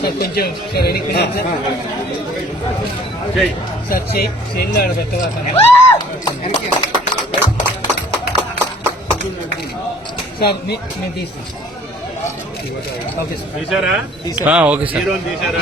Sir కొంచెం sir వెనక్కి sir చేయి చేయిలో ఆడ పెట్టవా సార్ మేము తీస్తాం. Okay sir. Okay sir.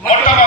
Olha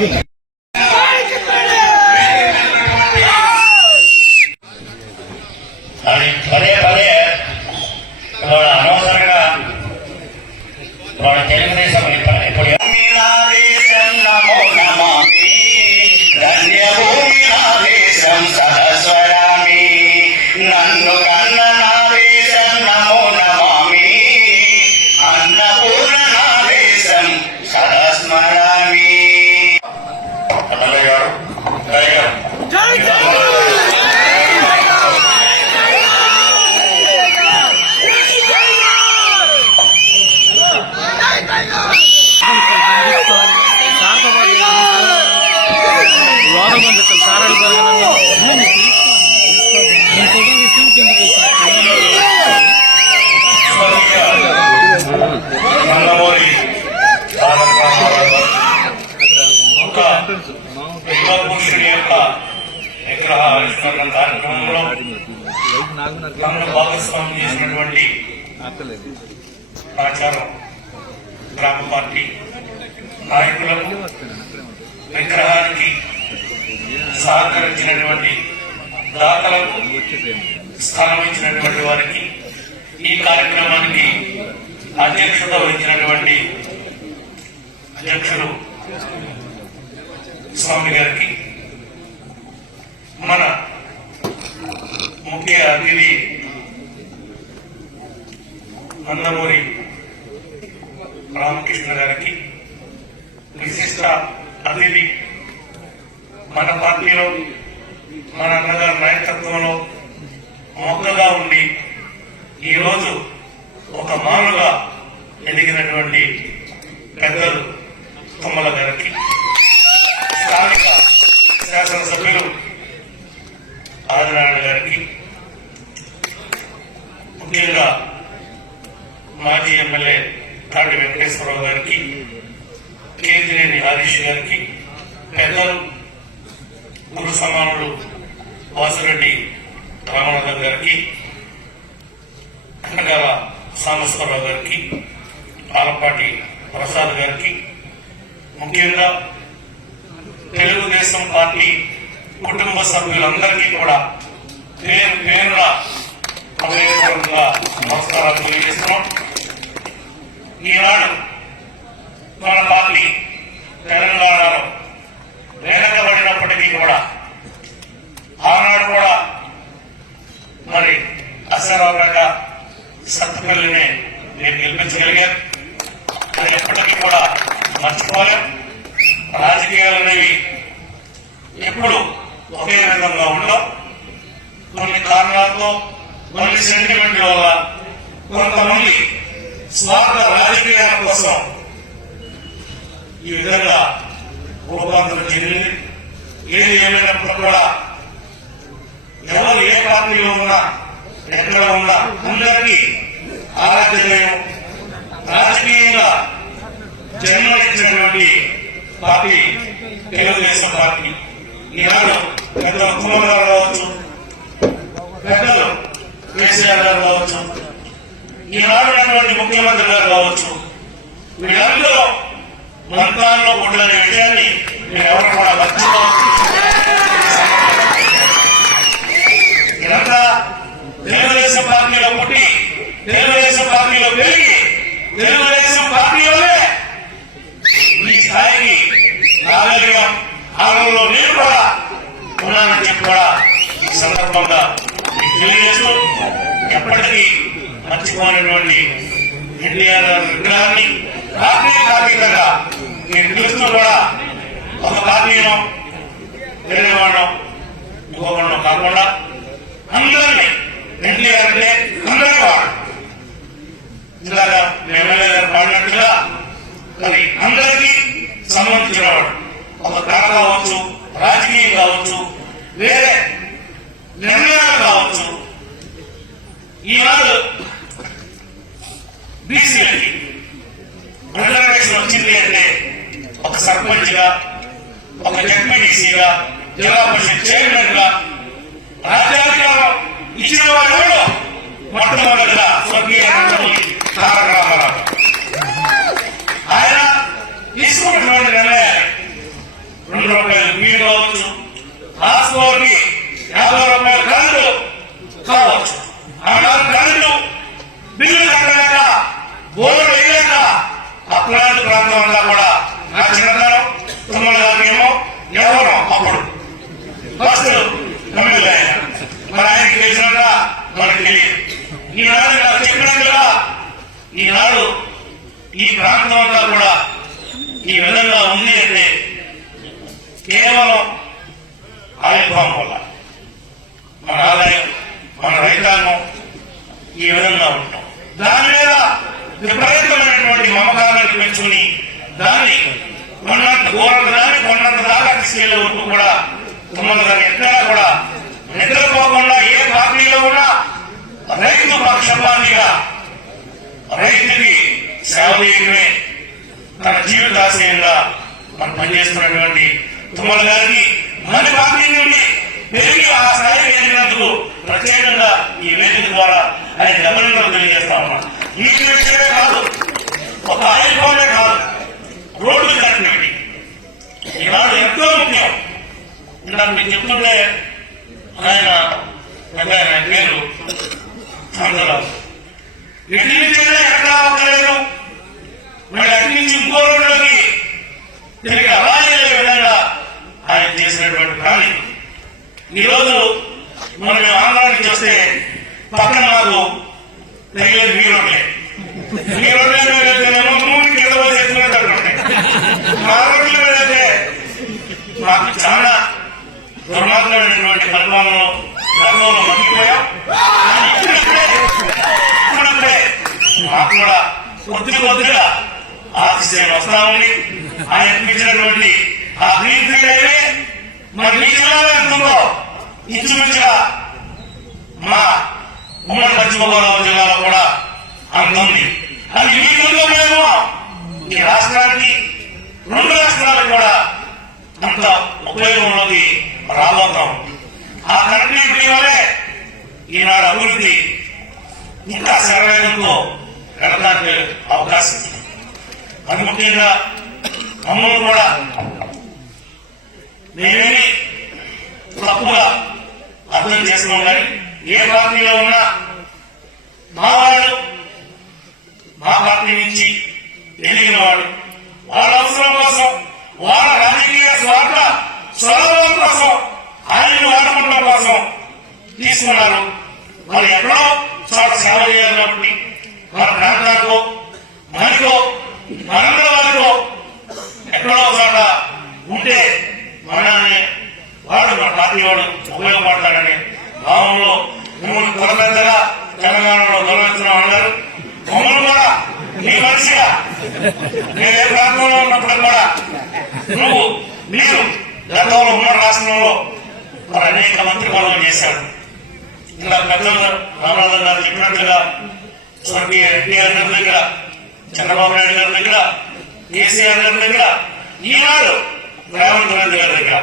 king. స్థానం ఇచ్చినటువంటి వారికి ఈ కార్యక్రమానికి అధ్యక్షత వహించినటువంటి అధ్యక్షుడు స్వామి గారికి మన ముఖ్య అతిథి నందమూరి రామకృష్ణ గారికి విశిష్ట అతిథి మన పార్టీలో మన అన్నగారి నాయకత్వంలో మొక్కగా ఉండి ఈరోజు ఒక మానుగా ఎదిగినటువంటి పెద్దలు తుమ్మల గారికి స్థానిక శాసనసభ్యులు ఆదినారాయణ గారికి ముఖ్యంగా మాజీ ఎమ్మెల్యే తాడి వెంకటేశ్వరరావు గారికి కేంద్రేని హరీష్ గారికి పెద్దలు గురు సమానులు వాసురెడ్డి రామనాథన్ గారికి కనకాల సాంబశ్వరరావు గారికి ఆలపాటి ప్రసాద్ గారికి ముఖ్యంగా తెలుగుదేశం పార్టీ కుటుంబ సభ్యులందరికీ కూడా పేరు పేరున హృదయపూర్వకంగా నమస్కారాలు తెలియజేస్తున్నాం. ఈనాడు మన పార్టీ తెలంగాణలో వెనకబడినప్పటికీ కూడా ఆనాడు కూడా మరి అసరాగా సత్తుపల్లిని నేను గెలిపించగలిగాను అది ఎప్పటికీ కూడా మర్చిపోలేం రాజకీయాలు అనేవి ఎప్పుడు ఒకే విధంగా ఉండవు కొన్ని కారణాలతో కొన్ని సెంటిమెంట్ వల్ల కొంతమంది స్వార్థ రాజకీయాల కోసం ఈ విధంగా రూపాంతరం చెందింది ఏది ఏమైనప్పుడు కూడా ఎవరు ఏ పార్టీలో ఉన్నా ఎక్కడ ఉన్నా అందరికీ ఆరాధ్యమయం. రాజకీయంగా జన్మ ఇచ్చినటువంటి పార్టీ తెలుగుదేశం పార్టీ. ఈనాడు పెద్ద కుమార్ గారు కావచ్చు పెద్దలు కేసీఆర్ గారు కావచ్చు ఈనాడు ఉన్నటువంటి ముఖ్యమంత్రి గారు కావచ్చు వీళ్ళందరూ మంత్రాల్లో ఉండాలనే విషయాన్ని మీరు ఎవరు కూడా మర్చిపోవచ్చు ఇదంతా తెలుగుదేశం పార్టీలో పుట్టి తెలుగుదేశం పార్టీలో పెరిగి తెలుగుదేశం పార్టీలోనే ఈ స్థాయికి రాగలిగాం ఆనంలో నేను కూడా ఉన్నానని చెప్పి కూడా ఈ సందర్భంగా మీకు తెలియజేస్తూ ఎప్పటికీ మర్చిపోయినటువంటి ఎన్టీఆర్ విగ్రహాన్ని రాజకీయ కార్మికంగా నేను పిలుస్తూ కూడా ఒక పార్టీలో వేరే ఇంకోవడం కాకుండా అందరినీ ఎన్టీఆర్ అంటే అందరి వాడు ఇలాగ ఎమ్మెల్యే గారు పాడినట్టుగా అది అందరికీ సంబంధించిన వాడు. ఒక కళ కావచ్చు రాజకీయం కావచ్చు వేరే నిర్ణయాలు కావచ్చు. ఈనాడు బీసీలకి. రిజర్వేషన్ వచ్చింది అంటే ఒక సర్పంచ్గా ఒక జడ్పీటీసీగా జిల్లా పరిషత్ చైర్మన్గా రాజ్యాంగం ఇచ్చిన వాడు ఎవరు? మొట్టమొదటిగా స్వర్గీయ తారక రామారావు ఆయన తీసుకున్నటువంటి నిర్ణయాలు రెండు రూపాయలు మీరు కావచ్చు రాష్ట్రానికి యాభై రూపాయల కరెంటు కావచ్చు ఆనాడు కరెంటు బిల్లు కట్టలేక బోర్డు వేయలేక అట్లాంటి ప్రాంతం అంతా కూడా నా చిన్నతనం తుమ్మల గారికి ఏమో ఎవరో అప్పుడు ఫస్ట్ ఎమ్మెల్యే ఆయన. మరి ఆయనకి తెలిసినట్ట మనకి తెలియదు ఈనాడు ఇలా చెప్పినట్టుగా ఈనాడు ఈ ప్రాంతం అంతా కూడా ఈ విధంగా ఉంది అంటే కేవలం ఆయుర్భావం వల్ల. మన ఆదాయం మన రైతాంగం ఈ విధంగా ఉంటాం. దాని మీద విపరీతమైనటువంటి మమకారాన్ని పెంచుకుని దాన్ని కొన్నంత ఘోరం దాన్ని కొన్నంత దాకా తీసుకెళ్ళే వరకు కూడా తొమ్మిది గారు ఎక్కడా కూడా నిద్రపోకుండా ఏ పార్టీలో ఉన్నా రైతు పక్షపాతిగా రైతుకి సేవ తన తన జీవితాశయంగా మనం పనిచేస్తున్నటువంటి తుమ్మల గారికి మన పార్టీ పెరిగి ఆ స్థాయికి ఎదిగినందుకు ప్రత్యేకంగా ఈ వేదిక ద్వారా ఆయన అభినందనలు తెలియజేస్తా ఉన్నాం. ఈ విషయమే కాదు ఒక ఆయుధమే కాదు రోడ్డు కట్టినవి ఈనాడు ఎంతో ముఖ్యం. ఇందాక మీకు చెప్తుంటే ఆయన పెద్ద ఆయన పేరు చంద్రరావు ఎటు నుంచైనా ఎక్కడ ఒక్కలేదు మళ్ళీ అటు నుంచి ఇంకో రోడ్లోకి తిరిగి అలాగే విధంగా ఆయన చేసినటువంటి కానీ ఈరోజు మనం ఆంధ్రానికి చూస్తే పక్కన మాకు తగిలేదు మీ రోడ్లే మీ రోడ్లే వెళ్తేనేమో మూడు కింద పోయి మా రోడ్ల మీద మాకు చాలా దుర్మార్గమైనటువంటి పరిపాలన గతంలో మాకు కూడా కొద్ది కొద్దిగా వస్తా ఉంది ఆయన ఇచ్చినటువంటి ఆ గ్రీన్ ఫీల్డ్ మరి మీ జిల్లాలో ఎంత ఇంచుమించుగా మా ఉమ్మడి పశ్చిమ గోదావరి జిల్లాలో కూడా అంత ఉంది అది మీ ముందు మేము ఈ రాష్ట్రానికి రెండు రాష్ట్రాలకు కూడా అంత ఉపయోగంలోకి రాబోతాం ఆ కనెక్టివిటీ వల్లే ఈనాడు అభివృద్ధి ఇంకా సరైన వెళ్ళడానికి అవకాశం. ముఖ్యంగా మమ్మల్ని కూడా. నేనేమి తప్పుగా అర్థం చేసుకున్నాం కానీ ఏ పార్టీలో ఉన్నా మా వాళ్ళు మా పార్టీ నుంచి ఎదిగిన వాళ్ళు వాళ్ళ అవసరం కోసం వాళ్ళ రాజకీయ స్వార్థ స్వలాభం కోసం ఆయన వాడుకోవడం కోసం తీసుకున్నారు వాళ్ళు ఎక్కడో చోట సేవ చేయాలి కాబట్టి వాళ్ళ ప్రాంతానికో మనకో మనందరి వారికో ఎక్కడో చోట ఉంటే మనల్ని వాడు మన పార్టీ వాడు ఉపయోగపడతాడని భావంలో మిమ్మల్ని కొరపెద్దగా తెలంగాణలో గౌరవించడం అన్నారు మమ్మల్ని కూడా నీ మనిషిగా నేను ఏ ప్రాంతంలో ఉన్నప్పుడు కూడా నువ్వు మీరు గతంలో ఉమ్మడి రాష్ట్రంలో మరి అనేక మంత్రి పనులు చేశాడు ఇలా పెద్దలు రామరాజన్ గారు చెప్పినట్లుగా స్వర్గీయ ఎన్టీఆర్ గారి దగ్గర చంద్రబాబు నాయుడు గారి దగ్గర కేసీఆర్ గారి దగ్గర ఈనాడు రేవంత్ రెడ్డి గారి దగ్గర.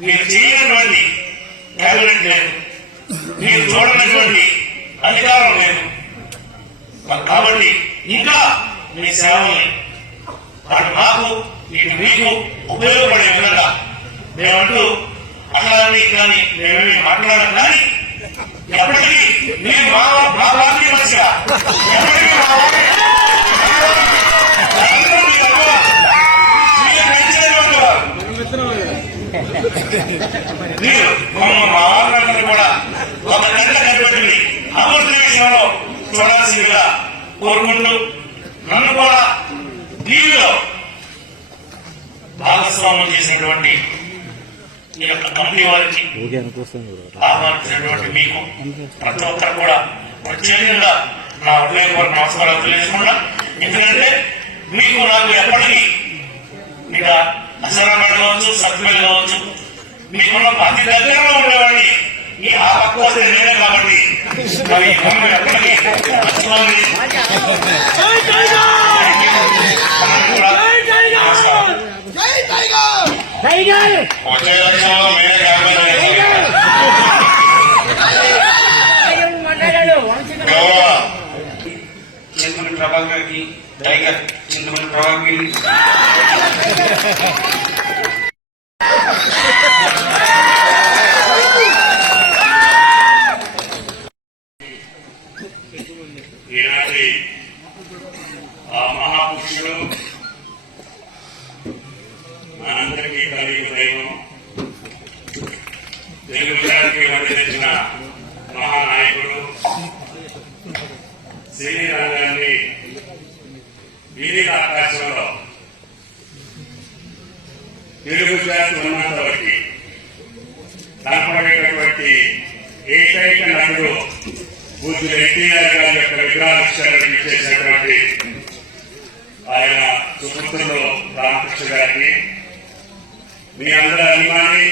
మీరు చేయనటువంటి క్యాబినెట్ లేదు. మీరు చూడనటువంటి అధికారం లేదు. కాబట్టి ఇంకా మీ సేవల్ని అటు మాకు ఇటు మీకు ఉపయోగపడే విధంగా. మేమంటూ అట్లాంటి కానీ మేమేమి మాట్లాడడం కానీ ఎప్పటికీ మా మా మనిషిగా. ఎప్పటికీ మా మీ మీరు మా ఆంధ్రులందరూ కూడా ఒక గంట కనిపెట్టింది అభివృద్ధి విషయంలో చూడాల్సిందిగా కోరుకుంటూ నన్ను కూడా దీనిలో భాగస్వామ్యం చేసినటువంటి ఈ యొక్క కంపెనీ వారికి ఆహ్వానించినటువంటి మీకు ప్రతి ఒక్కరు కూడా ప్రత్యేకంగా నా ఉదయపూర్వ నమస్కారాలు తెలియజేసుకున్నా ఎందుకంటే మీకు నాకు ఎప్పటికీ ఇక అసలు కావచ్చు సత్యమేలు కావచ్చు మీకున్న అతి దగ్గరలో ఉండేవాడిని ఈ ఆ పక్క వస్తే నేనే కాబట్టి మరి మనం ఎప్పటికీ మర్చిపోవాలి. అందరికీ కూడా నమస్కారం. వచ్చే లక్షణంలో మీరే కాకపోతే గౌరవ చింతమని ప్రభాకర్కి టైగర్ చింతమని ప్రభాకర్కి తెలుగు జాతి ఉన్నంత వరకు కనపడేటటువంటి ఏకైక నటుడు బుద్ధుడు ఎన్టీఆర్ గారి యొక్క విగ్రహావిష్కరణకి చేసినటువంటి ఆయన సుపుత్రులు రామకృష్ణ గారికి మీ అందరి అభిమాని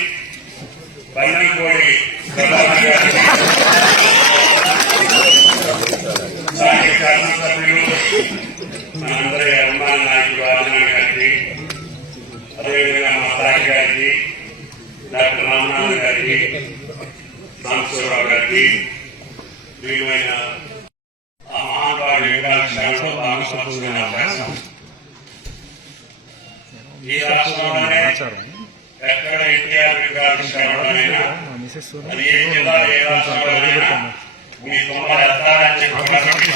బైనంకోడి ప్రభాకర్ గారికి మనందరి అభిమాన నాయకుడు అభిమాని గారికి అదేవిధంగా డాక్టర్ రామనాథన్ గారికి సాంబశివరావు గారికి ప్రియమైన ఆ అవకాశం ఈ రాష్ట్రంలోనే ఎక్కడ ఎన్టీఆర్ విగ్రహావిష్కరణలోనైనా అది ఏ జిల్లా ఏ రాష్ట్రంలోనైనా మీ చెప్పి